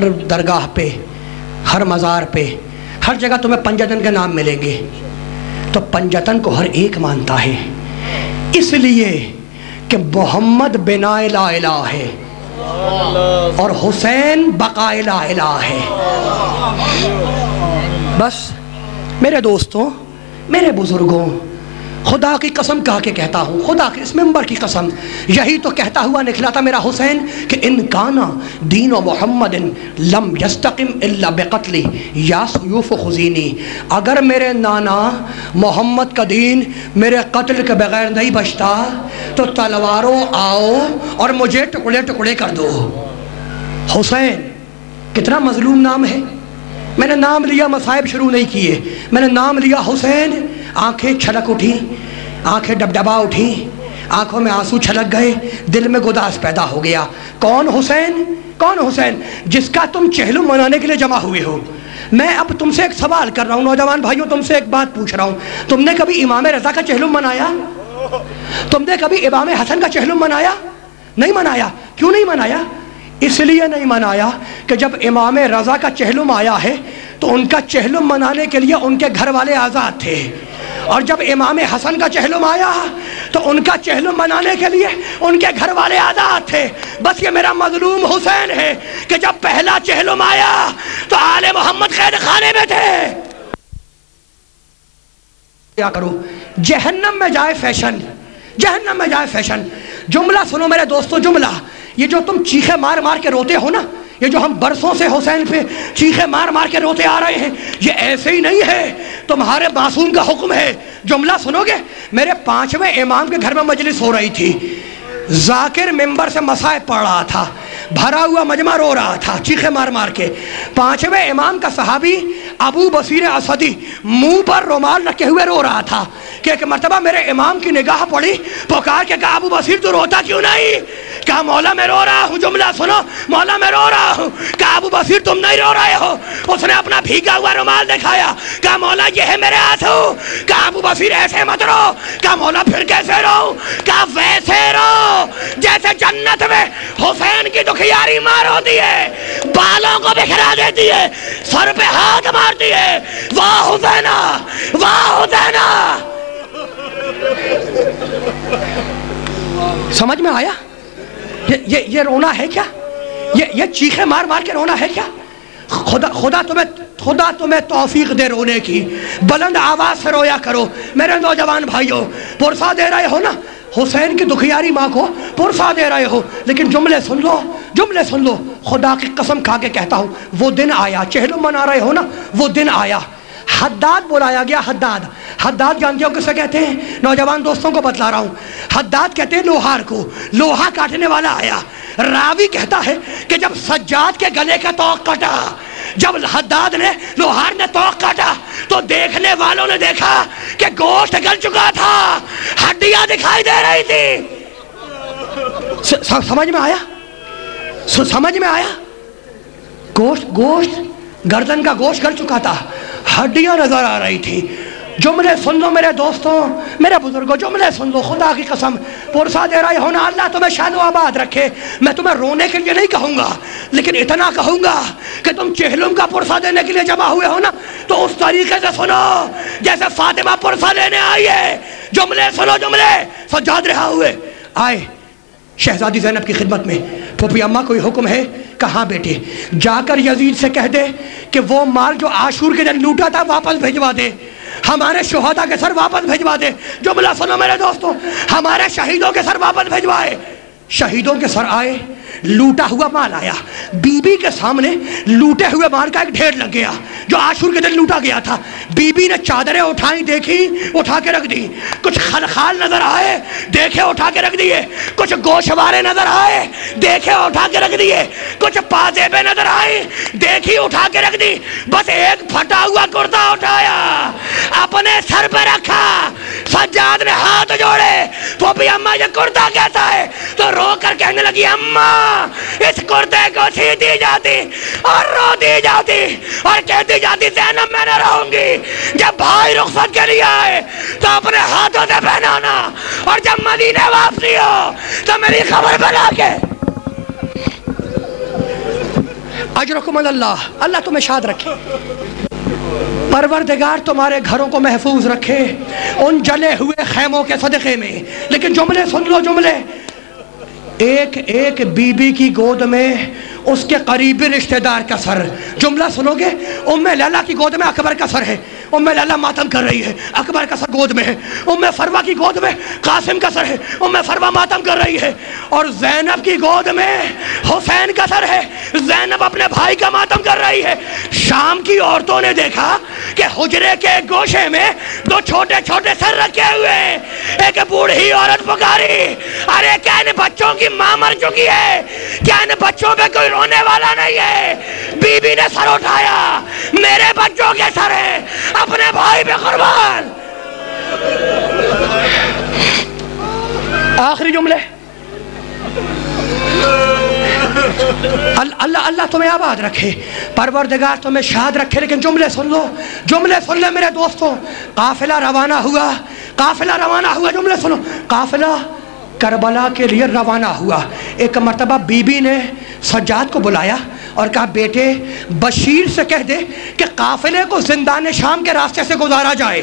ہر درگاہ پہ، ہر مزار پہ، ہر جگہ تمہیں پنجتن کے نام ملیں گے، تو پنجتن کو ہر ایک مانتا ہے، اس لیے کہ محمد بنا لا الہ ہے اور حسین بقا لا الہ ہے۔ بس میرے دوستوں، میرے بزرگوں، خدا کی قسم کہا کے کہتا ہوں، خدا کی اس منبر کی قسم، یہی تو کہتا ہوا نکلا تھا میرا حسین کہ ان کانا دین و محمد لم یستقم الا بقتلی یا سیوف خزینی، اگر میرے نانا محمد کا دین میرے قتل کے بغیر نہیں بچتا تو تلواروں آؤ اور مجھے ٹکڑے ٹکڑے کر دو۔ حسین کتنا مظلوم نام ہے، میں نے نام لیا مصائب شروع نہیں کیے، میں نے نام لیا حسین، آنکھیں چھلک اٹھی، آنکھیں ڈبڈبا اٹھی، آنکھوں میں آنسو چھلک گئے، دل میں گداز پیدا ہو گیا۔ کون حسین؟ کون حسین؟ جس کا تم چہلم منانے کے لیے جمع ہوئے ہو۔ میں اب تم سے ایک سوال کر رہا ہوں، نوجوان بھائیوں، تم سے ایک بات پوچھ رہا ہوں، تم نے کبھی امام رضا کا چہلم منایا؟ تم نے کبھی امام حسن کا چہلم منایا؟ نہیں منایا۔ کیوں نہیں منایا؟ اس لیے نہیں منایا کہ جب امام رضا کا چہلم آیا ہے تو ان کا چہلم منانے کے لیے ان کے گھر والے آزاد تھے، اور جب امام حسن کا چہلم آیا تو ان کا چہلم منانے کے لیے ان کے گھر والے آزاد تھے۔ بس یہ میرا مظلوم حسین ہے کہ جب پہلا چہلم آیا تو آل محمد قید خانے میں تھے۔ کیا کرو؟ جہنم میں جائے فیشن، جہنم میں جائے فیشن۔ جملہ سنو میرے دوستو، جملہ، یہ جو تم چیخے مار مار کے روتے ہو نا، یہ جو ہم برسوں سے حسین پہ چیخے مار مار کے روتے آ رہے ہیں، یہ ایسے ہی نہیں ہے، تمہارے معصوم کا حکم ہے۔ جملہ سنو گے؟ میرے 5ویں امام کے گھر میں مجلس ہو رہی تھی، ذاکر ممبر سے مصائب پڑھ رہا تھا، بھرا ہوا مجمع رو رہا تھا چیخے مار مار کے۔ 5ویں امام کا صحابی ابو بصیر اسدی منہ پر رومال رکھے ہوئے رو رہا تھا کہ ایک مرتبہ میرے امام کی نگاہ پڑی، پکار کے کہا ابو بصیر تو روتا کیوں نہیں؟ کہا مولا میں رو رہا ہوں۔ جملہ سنو، مولا میں رو رہا ہوں۔ کہا ابو بصیر تم نہیں رو رہے ہو؟ اس نے اپنا بھیگا ہوا رومال دکھایا، کہا مولا یہ ہے میرے آنسو۔ کہا ابو بصیر ایسے مت رو۔ کہا مولا پھر کیسے رو؟ کہا ویسے رو جیسے جنت میں حسین کی دکھیاری مار ہوتی ہے، بالوں کو بکھرا دیتی ہے، سر پہ ہاتھ مارتی ہے، واہ حسینہ، واہ حسینہ۔ سمجھ میں آیا؟ یہ رونا ہے کیا؟ یہ چیخے مار مار کے رونا ہے کیا؟ خدا تمہیں توفیق دے رونے کی، بلند آواز سے رویا کرو۔ میرے نوجوان بھائیوں، پرسا دے رہے ہو نا حسین کی دکھیاری ماں کو، پرسا دے رہے ہو، لیکن جملے سن لو، جملے سن لو۔ خدا کی قسم کھا کے کہتا ہوں، وہ دن آیا، چہلم منا رہے ہو نا، وہ دن آیا، حداد بلایا گیا۔ حداد، حداد جانتے ہو کسے کہتے ہیں؟ نوجوان دوستوں کو بتلا رہا ہوں، حداد کہتے ہیں لوہار کو، لوہا کاٹنے والا آیا۔ راوی کہتا ہے کہ جب سجاد کے گلے کا توق کٹا، جب حداد نے، لوہار نے توق کاٹا تو دیکھنے والوں نے دیکھا کہ گوشت گل چکا تھا، ہڈیاں دکھائی دے رہی تھی۔ سمجھ میں آیا؟ سمجھ میں آیا؟ گوشت گردن کا گوشت گل چکا تھا، ہڈیاں نظر آ رہی تھی۔ جملے سن لو میرے دوستوں، میرے بزرگوں، جملے سن لو۔ خدا کی قسم، پرسا دے رہے ہونا، اللہ تمہیں شاد و آباد رکھے۔ میں تمہیں رونے کے لیے نہیں کہوں گا، لیکن اتنا کہوں گا کہ تم چہلم کا پرسا دینے کے لیے جمع ہوئے ہو نا، تو اس طریقے سے سنو جیسے فاطمہ پرسا لینے آئی ہے۔ جملے سنو، جملے۔ سجاد رہا ہوئے آئے شہزادی زینب کی خدمت میں، پھوپھی اماں کوئی حکم ہے؟ کہاں بیٹے؟ جا کر یزید سے کہہ دے کہ وہ مال جو عاشور کے دن لوٹا تھا واپس بھیجوا دے، ہمارے شہداء کے سر واپس بھیجوا دے۔ جملہ سنو میرے دوستوں، ہمارے شہیدوں کے سر واپس بھیجوائے۔ شہیدوں کے سر آئے، لوٹا ہوا مال آیا، بی بی کے سامنے لوٹے ہوئے مال کا ایک ڈھیر لگ گیا جو عاشور کے دن لوٹا گیا تھا۔ بی بی نے چادریں اٹھائیں، دیکھی، اٹھا کے رکھ دی۔ کچھ خلخال نظر آئے، دیکھے، اٹھا کے رکھ دیے۔ کچھ گوشوارے نظر آئے، دیکھے، اٹھا کے رکھ دیے۔ کچھ پازیبیں نظر آئی، دیکھی، اٹھا کے رکھ دی۔ بس ایک پھٹا ہوا کرتا اٹھایا، اپنے سر پہ رکھا۔ سجاد نے ہاتھ جوڑے، پھوپھی اماں یہ کرتا کیسا ہے؟ تو رو کر کہنے لگی اماں اس کرتے کو سیدھی جاتی اور رو دی جاتی اور کہتی جاتی زینب میں نہ رہوں گی، جب بھائی رخصت کے لیے آئے تو اپنے ہاتھوں سے پہنانا، اور جب مدینے واپسی ہو تو میری خبر بنا کے اجرکم اللہ، اللہ تمہیں شاد رکھے، پروردگار تمہارے گھروں کو محفوظ رکھے ان جلے ہوئے خیموں کے صدقے میں۔ لیکن جملے سن لو، جملے، ایک ایک بی بی کی گود میں اس کے قریبی رشتہ دار کا سر۔ جملہ سنو گے، ام لیلہ کی گود میں اکبر کا سر ہے، ام لیلہ ماتم کر رہی ہے، اکبر کا سر گود میں ہے۔ ام فروہ کی گود میں قاسم کا سر ہے، ام فروہ ماتم کر رہی ہے۔ اور زینب کی گود میں حسین کا سر ہے، زینب اپنے بھائی کا ماتم کر رہی ہے۔ شام کی عورتوں نے دیکھا کہ حجرے کے ایک گوشے میں دو چھوٹے چھوٹے سر رکھے ہوئے، ایک بوڑھی عورت پکاری، ارے کیا ان بچوں کی ماں مر چکی ہے؟ کیا ان بچوں پہ کوئی رونے والا نہیں ہے؟ بی بی نے سر اٹھایا، میرے بچوں کے سر ہیں، اپنے بھائی پہ قربان۔ آخری جملے، اللہ تمہیں آباد رکھے، پروردگار تمہیں شاد رکھے۔ لیکن جملے سن لو، جملے سن لے میرے دوستوں۔ قافلہ روانہ ہوا، قافلہ روانہ ہوا، جملے سنو۔ قافلہ کربلا کے لیے روانہ ہوا۔ ایک مرتبہ بی بی نے سجاد کو بلایا اور کہا بیٹے بشیر سے کہہ دے کہ قافلے کو زندان شام کے راستے سے گزارا جائے۔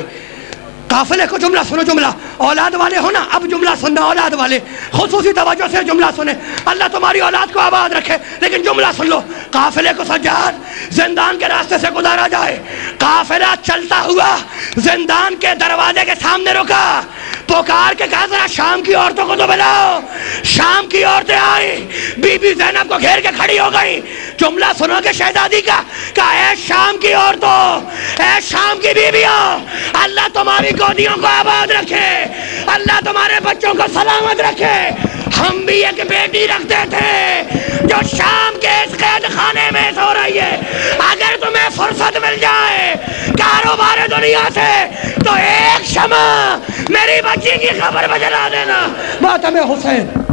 قافلے کو، جملہ سنو، جملہ، اولاد والے ہو نا، اب جملہ سننا، اولاد والے خصوصی توجہ سے جملہ سنیں، اللہ تمہاری اولاد کو آباد رکھے۔ لیکن جملہ سن لو، قافلے کو سجاد زندان کے راستے سے گزارا جائے۔ قافلہ چلتا ہوا زندان کے دروازے کے سامنے رکا، پکار کے کہا ذرا شام کی عورتوں کو تو بلاؤ۔ شام کی عورتیں آئیں، بی بی زینب کو گھیر کے کھڑی ہو گئی۔ جملہ سنو کہ شہزادی کا کہا اے شام کی عورتوں، اے شام کی بیویوں، اللہ تمہاری گودیوں کو آباد رکھے، اللہ تمہارے بچوں کو سلامت رکھے۔ ہم بھی ایک بیٹی رکھتے تھے جو شام کے اس قید خانے میں سو رہی ہے، اگر تمہیں فرصت مل جائے کاروبار دنیا سے تو ایک شمع میری بچی کی خبر پہ جلا دینا۔ ماتم حسین۔